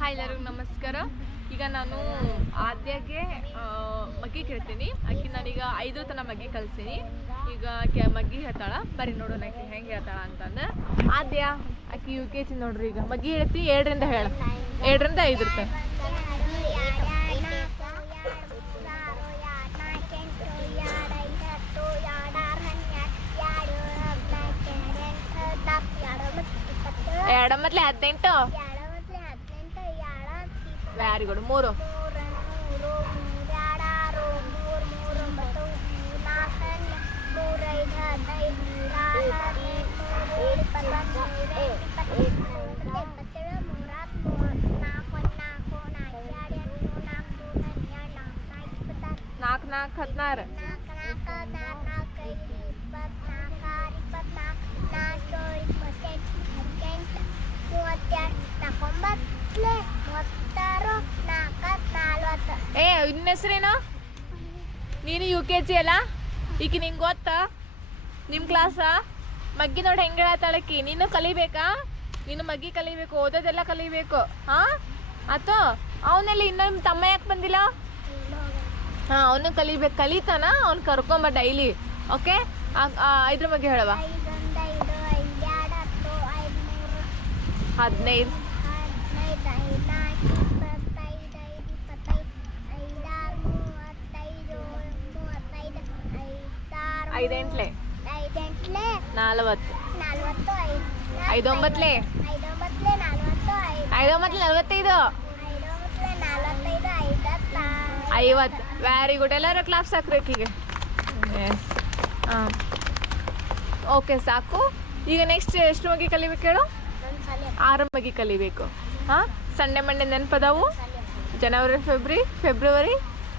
Hi ಎಲ್ಲರಿಗೂ ನಮಸ್ಕಾರ. ಈಗ ನಾನು ಆದ್ಯಾಗೆ ಮಗ್ಗಿ ಕೇಳ್ತೀನಿ. ಆಕೆ ನಾನೀಗ ಐದು ತನ ಮಗ್ಗಿ ಕಲ್ಸೀನಿ. ಈಗ ಆಕೆ ಮಗ್ಗಿ ಹೇಳ್ತಾಳ ಬರೀ ನೋಡೋಣ ಆಕೆ ಹೆಂಗೆ ಹೇಳ್ತಾಳ ಅಂತಂದು. ಆದ್ಯ, ಆಕೆ ಯು ಕೆ ಜಿ ನೋಡ್ರಿ ಈಗ. ಮಗ್ಗಿ ಹೇಳ್ತಿ, ಎರಡರಿಂದ ಹೇಳ. ಎರಡರಿಂದ ಐದು ರೂಪಾಯಿ ಎರಡು ಮತ್ಲೆ ಹದಿನೆಂಟು? વેરી ગુડ મોરો નાક નાક ખતનાર નાક નાક નાક નાક ಇನ್ನ ಹೆಸ್ರೇನು? ನೀನು ಯು ಕೆ ಜಿ ಅಲ್ಲ? ಈಗ ನಿಂಗೆ ಗೊತ್ತಾ? ನಿಮ್ಮ ಕ್ಲಾಸಾ ಮಗ್ಗಿ ನೋಡಿ ಹೆಂಗೆ ಹೇಳತ್ತಾಳಕ್ಕಿ ನೀನು ಕಲಿಬೇಕಾ? ನೀನು ಮಗ್ಗಿ ಕಲಿಬೇಕು ಓದೋದೆಲ್ಲ ಕಲಿಬೇಕು ಹಾ? ಆತು ಅವನಲ್ಲಿ ಇನ್ನೊಂದು ತಮ್ಮ ಯಾಕೆ ಬಂದಿಲ್ಲ? ಹಾಂ ಅವನು ಕಲಿಬೇಕು ಕಲಿತಾನ ಅವ್ನು ಕರ್ಕೊಂಬ ಡೈಲಿ ಓಕೆ ಇದ್ರ ಬಗ್ಗೆ ಹೇಳವ ಹದಿನೈದು. ಐದೆಂಟ್ಲೆ? ಐದೆಂಟ್ಲೆ? ನಲವತ್ತು. ನಲ್ವತ್ತು ಐದು. ಐದೊಂಬತ್ಲೆ? ಐದೊಂಬತ್ಲೆ ನಲ್ವತ್ತು ಐದೊಂಬತ್ಲೆ ನಲ್ವತ್ತೈದು? ಐವತ್ತು. ವೆರಿ ಗುಡ್ ಎಲ್ಲರೂ ಕ್ಲಾಸ್ ಸಾಕ್ರಿ ಎಸ್ ಹಾಂ. ಓಕೆ ಸಾಕು. ಈಗ ನೆಕ್ಸ್ಟ್ ಎಷ್ಟು ಮಗಿ ಕಲಿಬೇಕು ಹೇಳು? ಆರು ಮಗಿ ಕಲಿಬೇಕು. ಹಾಂ? ಸಂಡೆ ಮಂಡೆ ನೆನಪದವು? January February February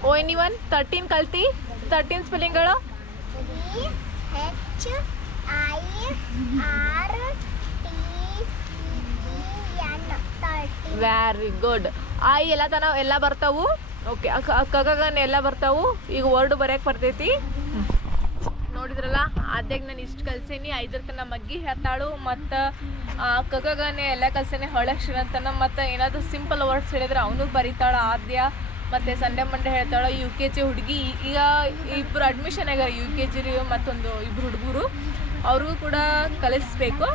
O N E one thirteen ಕಲ್ತಿ? Thirteen ಸ್ಪೆಲ್ಲಿಂಗ್ಗಳು ಐ ವೆರಿ ಗುಡ್ ಆಯ್ ಎಲ್ಲ ತನ ಎಲ್ಲ ಬರ್ತಾವು? ಓಕೆ ಕಗಗನ್ ಎಲ್ಲ ಬರ್ತಾವು? ಈಗ ವರ್ಡ್ ಬರೆಯಕ್ಕೆ ಬರ್ತೈತಿ? ನೋಡಿದ್ರಲ್ಲ, ಆದ್ಯಾಗ ನಾನು ಇಷ್ಟು ಕಲ್ಸೇನಿ, ಐದರ ತನ ಮಗ್ಗಿ ಹೇಳ್ತಾಳು, ಮತ್ತು ಕಗಗನೆ ಎಲ್ಲ ಕಲ್ಸೇನೆ ಹೊಳಕ್ಷರ ಅಂತನ ಮತ್ತು ಏನಾದರೂ ಸಿಂಪಲ್ ವರ್ಡ್ಸ್ ಹೇಳಿದ್ರೆ ಅವನು ಬರಿತಾಳ, ಆದ್ಯ. ಮತ್ತು ಸಂಡೆ ಮಂಡೆ ಹೇಳ್ತಾಳೆ ಯು ಕೆ ಜಿ ಹುಡುಗಿ. ಈಗ ಇಬ್ಬರು ಅಡ್ಮಿಷನ್ ಆಗ್ಯಾರ ಯು ಕೆ ಜಿ ಮತ್ತೊಂದು ಇಬ್ಬರು ಹುಡುಗರು. ಅವ್ರಿಗೂ ಕೂಡ ಕಲಿಸ್ಬೇಕು.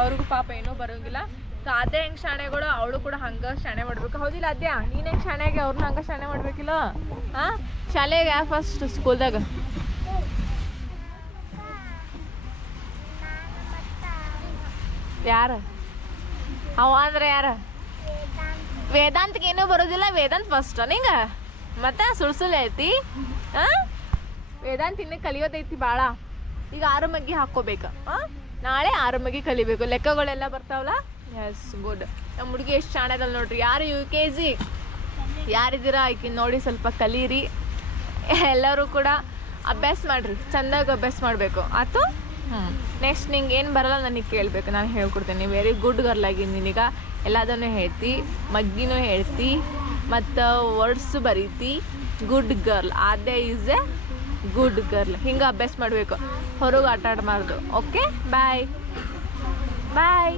ಅವ್ರಿಗೂ ಪಾಪ ಏನೂ ಬರೋಂಗಿಲ್ಲ. ಸೊ ಅದೇ ಹೆಂಗೆ ಶಾಣೆಗಳು ಅವಳು ಕೂಡ ಹಂಗೆ ಶಾಣೆ ಮಾಡ್ಬೇಕು. ಹೌದಿಲ್ಲ ಅದ್ಯಾ ನೀನು ಹೆಂಗೆ ಶಾಣೆಗೆ ಅವ್ರನ್ನ ಹಂಗೆ ಶಾಣೆ ಮಾಡ್ಬೇಕಿಲ್ಲ? ಹಾಂ ಶಾಲೆಗೆ ಯಾ ಫಸ್ಟ್ ಸ್ಕೂಲ್ದಾಗ ಯಾರ? ಅವ ಅಂದ್ರೆ ಯಾರು? ವೇದಾಂತ ವೇದಾಂತ್ಗೆ ಏನೂ ಬರೋದಿಲ್ಲ. ವೇದಾಂತ್ ಫಸ್ಟ್ ನಿಂಗ? ಮತ್ತೆ ಸುಳ್ ಸುಳ್ಳು ಐತಿ? ವೇದಾಂತ್ ಇನ್ನ ಕಲಿಯೋದೈತಿ ಭಾಳ ಈಗ ಆರು ಮಗ್ಗಿ ಹಾಕ್ಕೋಬೇಕು. ಹಾಂ ನಾಳೆ ಆರು ಮಗ್ಗಿ ಕಲಿಬೇಕು. ಲೆಕ್ಕಗಳೆಲ್ಲ ಬರ್ತಾವಲ್ಲ? ಎಸ್ ಗುಡ್ ನಮ್ಮ ಹುಡುಗಿ ಎಷ್ಟು ಚಾಣದಲ್ಲಿ ನೋಡ್ರಿ. ಯಾರು ಯು ಕೆ ಜಿ ಯಾರಿದ್ದೀರಾ? ಆಕಿ ನೋಡಿ ಸ್ವಲ್ಪ ಕಲೀರಿ. ಎಲ್ಲರೂ ಕೂಡ ಅಭ್ಯಾಸ ಮಾಡಿರಿ. ಚೆಂದಾಗಿ ಅಭ್ಯಾಸ ಮಾಡಬೇಕು. ಆಯ್ತು ನೆಕ್ಸ್ಟ್ ನಿಂಗೆ ಏನು ಬರಲ್ಲ ನನಗೆ ಕೇಳಬೇಕು, ನಾನು ಹೇಳ್ಕೊಡ್ತೀನಿ. ವೆರಿ ಗುಡ್ ಗರ್ಲ್ ಆಗಿ ಈಗ. ಎಲ್ಲದನ್ನು ಹೇಳ್ತಿ, ಮಗ್ಗಿನೂ ಹೇಳ್ತಿ, ಮತ್ತು words ಬರೀತಿ. Good girl Aadya is a good girl ಹಿಂಗೆ ಅಭ್ಯಾಸ ಮಾಡಬೇಕು. ಹೊರಗೆ ಆಟ ಆಡಬಾರ್ದು ಓಕೆ ಬಾಯ್ ಬಾಯ್